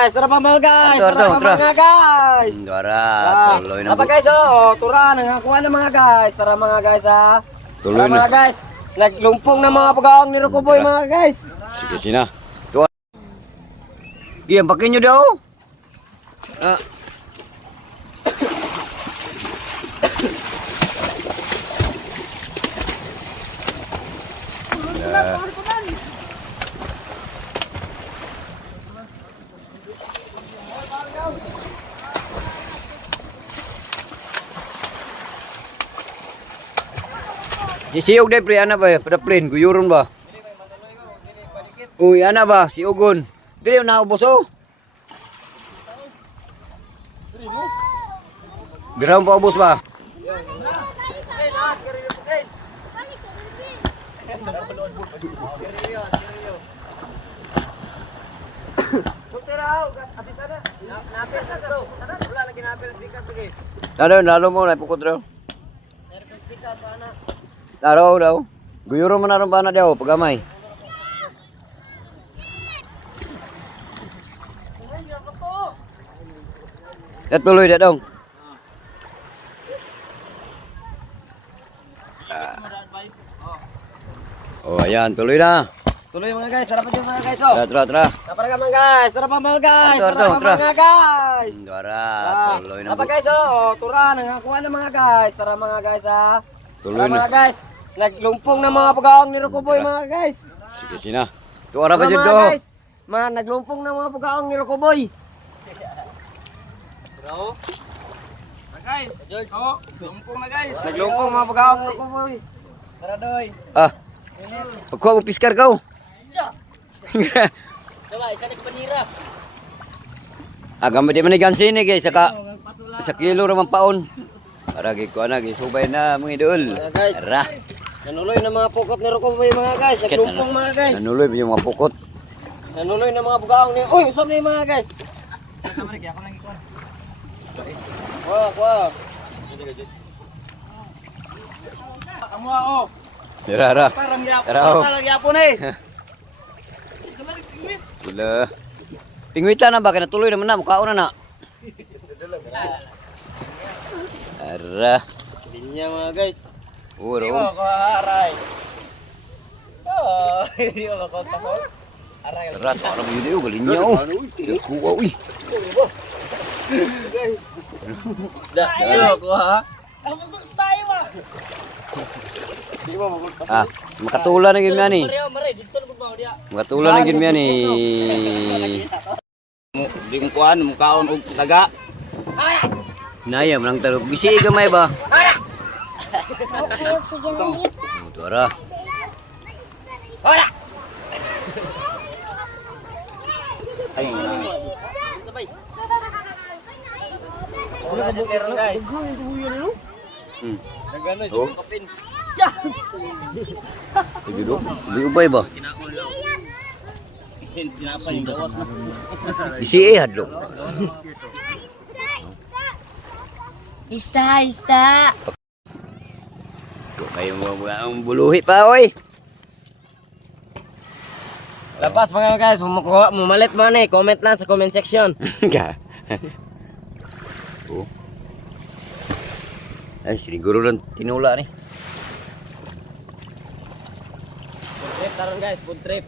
guys, tara pa mga guys. Tara, Tara pa tara. mga guys. Dara, tuloy na Tara pa guys, oh. Tura, nangakuha na mga guys. Tara mga guys, ha. Tuloy Tara na. mga guys. Naglumpong na mga pagkaong ni Rokoboy mga guys. Sige, sina. Tuwa. Diyan, pakin nyo daw. Ah. Siyog deh, pri, ana ba? Pada plane, guyurun ba? Uy, ana ba? Si Ugon. Dili na ubos oh. Biram pa ubos ba? Lalo mo na pukot raw. Laro daw. Guyuro mo na ron ba na daw pagamay. Tuloy na dong. Oh, ayan, tuloy na. Tuloy mga guys, tara pa dyan mga guys, oh. Tara. Tara ka mga guys, tara pa mga guys. Tara, Tara pa tara. mga guys. Dara, tuloy na. Tara pa guys, oh. Tura, nangakuha na mga guys. Tara mga guys, ha. Tuloy Tara na. mga guys. Naglumpong na mga pagkaong ni Rokoboy mga guys. Sige, sina. Tuara pa Tara, dyan mga to. guys. Naglumpong na mga pagkaong ni Rokoboy. Bro. Guys, oh, lumpong na guys. Naglumpong mga pagkaong ni Rokoboy. Tara doy. Ah. Pagkuha mo piskar ka. Diba, isa ni panira. Agam di man gansin ni guys sa kilo ra man paon. Para gikuha na gisubay na mga idol. Guys. Tara. Nanuloy na mga pukot ni Rokoboy mga guys. Naglumpong mga guys. Nanuloy pa yung mga pukot. Nanuloy na mga pagkaong ni. Uy, usap na yung mga guys. Wow. Kamu ako. Tara. Tara. Tarang yapon eh. Gila. Pingwita na ba? Kaya natuloy naman na. Mukhaon na na. Tara. Linya mga guys. Uro. Ko aray. Oh, hindi ko makontakol. Aray. Tara. Tara mo yun eh. Galing niya oh. Kuha uy. Ko ha. Kamusok tayo ah. Sige mo makontakol. Ah. Makatula na gini ni. Mare, dito na magbaho dia. Makatula na gini ni. Di mo kuan mukhaon og taga. Naya lang taro. Bisi gamay ba? Ayok sige na liit. Tara. Ano ka bukero guys? Nagano siya kapin. Sige do. Di ubay ba? Tinapay yung gawas na. Bisi eh hadlok. Ista. Kayo mo ang buluhi pa oy. Lapas mga guys, mumalit man eh. Comment lang sa comment section. Ka. Oh. Ay, siguro lang tinula ni. Food trip taron guys, food trip.